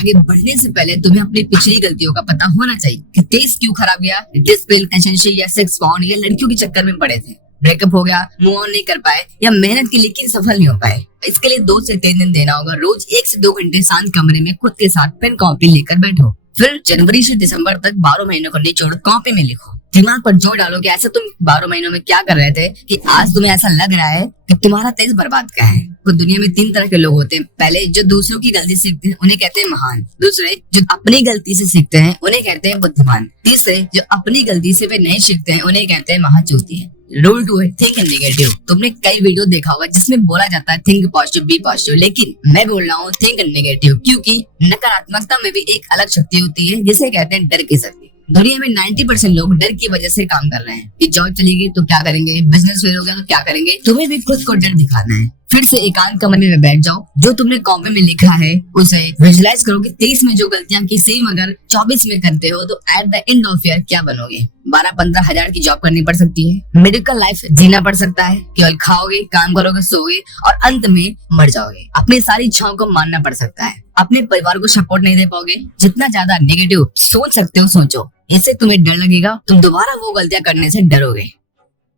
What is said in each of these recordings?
आगे बढ़ने से पहले तुम्हें अपनी पिछली गलतियों का पता होना चाहिए कि टेस्ट क्यों खराब गया, डिस्प्ले, एसेंशियल या सेक्स पाउंड या लड़कियों के चक्कर में पड़े थे, ब्रेकअप हो गया, मूव ऑन नहीं कर पाए या मेहनत की लेकिन सफल नहीं हो पाए। इसके लिए 2 से 3 दिन देना होगा। रोज 1 से 2 घंटे शांत कमरे में खुद के साथ पेन कॉपी लेकर बैठो। फिर जनवरी से दिसंबर तक 12 महीनों को निचोड़ कॉपी में लिखो। दिमाग पर जोर डालो कि ऐसा तुम 12 महीनों में क्या कर रहे थे कि आज तुम्हें ऐसा लग रहा है कि तुम्हारा तेज बर्बाद क्या है। तो दुनिया में 3 तरह के लोग होते हैं। पहले जो दूसरों की गलती से सीखते हैं उन्हें कहते हैं महान। दूसरे जो अपनी गलती से सीखते हैं उन्हें कहते हैं बुद्धिमान। तीसरे जो अपनी गलती से वे नहीं सीखते हैं उन्हें कहते हैं महाचूती है। रूल 2 है थिंक नेगेटिव। तुमने कई वीडियो देखा होगा जिसमें बोला जाता है थिंक पॉजिटिव, बी पॉजिटिव, लेकिन मैं बोल रहा हूँ थिंक नेगेटिव, क्योंकि नकारात्मकता में भी एक अलग शक्ति होती है जिसे कहते हैं डर की शक्ति। दुनिया में 90% लोग डर की वजह से काम कर रहे हैं कि जॉब चलेगी तो क्या करेंगे, बिजनेस फेल हो गया तो क्या करेंगे। तुम्हें भी खुद को डर दिखाना है। फिर से एकांत कमरे में बैठ जाओ, जो तुमने कॉपी में लिखा है उसे विजुलाइज करो कि 23 में जो गलतियां की सेम अगर 24 में करते हो तो at the end of year क्या बनोगे। 12-15 हजार की जॉब करनी पड़ सकती है, मेडिकल लाइफ जीना पड़ सकता है, केवल खाओगे, काम करोगे, सोओगे और अंत में मर जाओगे। अपनी सारी इच्छाओं को मानना पड़ सकता है, अपने परिवार को सपोर्ट नहीं दे पाओगे। जितना ज्यादा नेगेटिव सोच सकते हो सोचो, इससे तुम्हें डर लगेगा, तुम दोबारा वो गलतियां करने से डरोगे।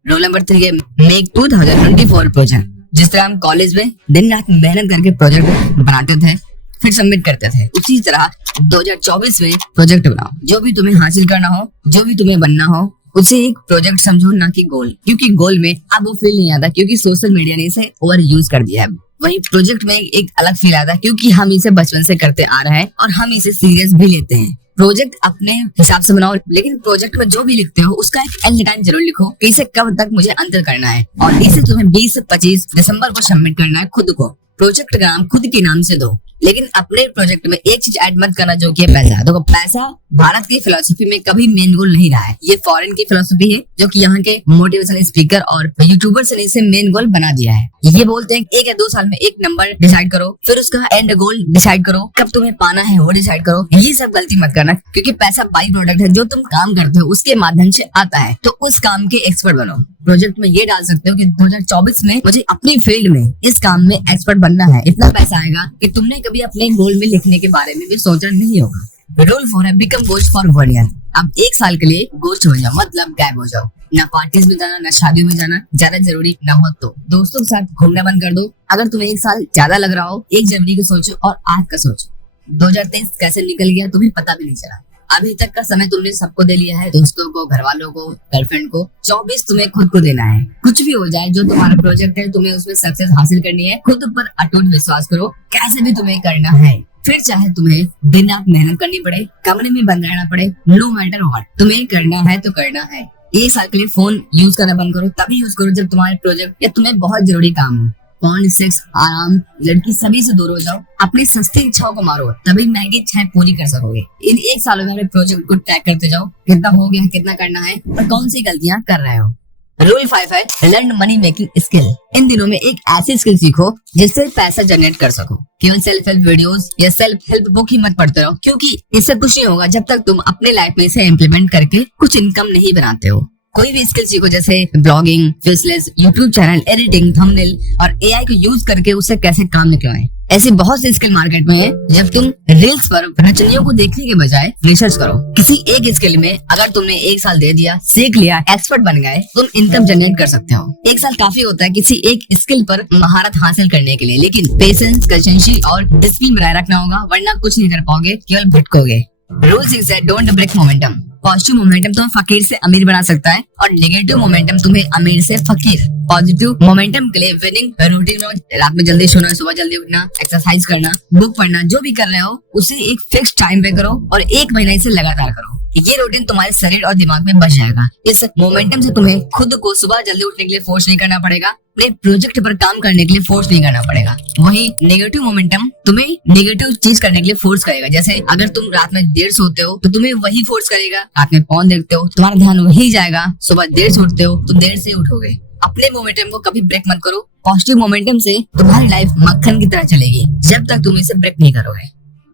रूल नंबर 3 है मेक 2024 प्रोजेक्ट। जिस तरह हम कॉलेज में दिन रात मेहनत करके प्रोजेक्ट बनाते थे फिर सबमिट करते थे, उसी तरह 2024 में प्रोजेक्ट बनाओ। जो भी तुम्हें हासिल करना हो, जो भी तुम्हें बनना हो, उसे एक प्रोजेक्ट समझो, ना कि गोल। क्योंकि गोल में अब वो फील नहीं आता क्योंकि सोशल मीडिया ने इसे ओवर यूज कर दिया है। वही प्रोजेक्ट में एक अलग फील आता है क्योंकि हम इसे बचपन से करते आ रहे हैं और हम इसे सीरियस भी लेते हैं। प्रोजेक्ट अपने हिसाब से बनाओ, लेकिन प्रोजेक्ट में जो भी लिखते हो उसका एक एंड टाइम जरूर लिखो कि इसे कब तक मुझे अंतर करना है और इसे तुम्हें 20 से 25 दिसंबर को सबमिट करना है खुद को। प्रोजेक्ट का नाम खुद के नाम से दो, लेकिन अपने प्रोजेक्ट में एक चीज ऐड मत करना जो कि है पैसा। देखो पैसा भारत की फिलोसफी में कभी मेन गोल नहीं रहा है, ये फॉरेन की फिलोसफी है जो कि यहाँ के मोटिवेशनल स्पीकर और यूट्यूबर्स ने इसे मेन गोल बना दिया है। ये बोलते हैं 1 या 2 साल में एक नंबर डिसाइड करो, फिर उसका एंड गोल डिसाइड करो, कब तुम्हें पाना है वो डिसाइड करो। ये सब गलती मत करना क्योंकि पैसा बाई प्रोडक्ट है, जो तुम काम करते हो उसके माध्यम से आता है, तो उस काम के एक्सपर्ट बनो। प्रोजेक्ट में ये डाल सकते हो कि 2024 में मुझे अपनी फील्ड में इस काम में एक्सपर्ट बनना है, इतना पैसा आएगा कि तुमने कभी अपने गोल में लिखने के बारे में भी सोचा नहीं होगा। रूल 4 है बिकम गोस्ट फॉर 1 ईयर। अब 1 साल के लिए गोस्ट हो जाओ, मतलब गायब हो जाओ। ना पार्टीज में जाना, ना शादियों में जाना, ज्यादा जरूरी ना हो तो दोस्तों के साथ घूमना बंद कर दो। अगर तुम्हें 1 साल ज्यादा लग रहा हो, 1 जनवरी को सोचो और आज का सोचो। 2023 कैसे निकल गया तुम्हें पता भी नहीं चला। अभी तक का समय तुमने सबको दे लिया है, दोस्तों को, घर वालों को, गर्लफ्रेंड को। 24 तुम्हें खुद को देना है। कुछ भी हो जाए, जो तुम्हारा प्रोजेक्ट है तुम्हें उसमें सक्सेस हासिल करनी है। खुद पर अटूट विश्वास करो, कैसे भी तुम्हें करना है। फिर चाहे तुम्हें दिन रात मेहनत करनी पड़े, कमरे में बंद रहना पड़े, नो मैटर व्हाट, तुम्हें करना है तो करना है। 1 साल के लिए फोन यूज करना बंद करो, तभी यूज करो जब तुम्हारे प्रोजेक्ट या तुम्हें बहुत जरूरी काम हो। पॉन, सेक्स, आराम, लड़की सभी से दूर हो जाओ। अपनी सस्ती इच्छाओं को मारो, तभी महंगी इच्छाएं पूरी कर सकोगे। इन 1 सालों में अपने प्रोजेक्ट को ट्रैक करते जाओ, कितना हो गया, कितना करना है और कौन सी गलतियां कर रहे हो। रूल 5 है लर्न मनी मेकिंग स्किल। इन दिनों में एक ऐसी स्किल सीखो जिससे पैसा जनरेट कर सको। केवल सेल्फ हेल्प वीडियोस या सेल्फ हेल्प बुक ही मत पढ़ते रहो, क्योंकि इससे कुछ नहीं होगा जब तक तुम अपने लाइफ में इसे इम्प्लीमेंट करके कुछ इनकम नहीं बनाते हो। कोई भी स्किल सीखो, जैसे blogging, faceless, YouTube channel, editing, thumbnail और एआई को यूज करके उससे कैसे काम निकलवाएं। ऐसी बहुत सी स्किल मार्केट में है। जब तुम रील्स पर रचनाओं को देखने के बजाय रिसर्च करो। किसी एक स्किल में अगर तुमने 1 साल दे दिया, सीख लिया, एक्सपर्ट बन गए, तुम इनकम जनरेट कर सकते हो। 1 साल काफी होता है किसी एक स्किल पर महारत हासिल करने के लिए, लेकिन पेशेंस, कंसिस्टेंसी और डिसिप्लिन बनाए रखना होगा, वरना कुछ नहीं कर पाओगे, केवल भटकोगे। रूल 6 है don't break momentum. Positive momentum तुम्हें फकीर से अमीर बना सकता है और नेगेटिव मोमेंटम तुम्हें अमीर से फकीर। पॉजिटिव मोमेंटम के लिए विनिंग रूटीन में रात में जल्दी सोना, सुबह जल्दी उठना, एक्सरसाइज करना, बुक पढ़ना, जो भी कर रहे हो उसे एक फिक्स टाइम पे करो और 1 महीना इसे लगातार करो। ये रूटीन तुम्हारे शरीर और दिमाग में बच जाएगा। इस मोमेंटम से तुम्हें खुद को सुबह जल्दी उठने के लिए फोर्स नहीं करना पड़ेगा, अपने प्रोजेक्ट पर काम करने के लिए फोर्स नहीं करना पड़ेगा। वहीं नेगेटिव मोमेंटम तुम्हें नेगेटिव चीज करने के लिए फोर्स करेगा। जैसे अगर तुम रात में देर सोते हो तो तुम्हें वही फोर्स करेगा। रात में फोन देखते हो, तुम्हारा ध्यान वही जाएगा। सुबह देर से उठते हो तो देर से उठोगे। अपने मोमेंटम को कभी ब्रेक मत करो। पॉजिटिव मोमेंटम से तुम्हारी लाइफ मक्खन की तरह चलेगी जब तक तुम इसे ब्रेक नहीं करोगे।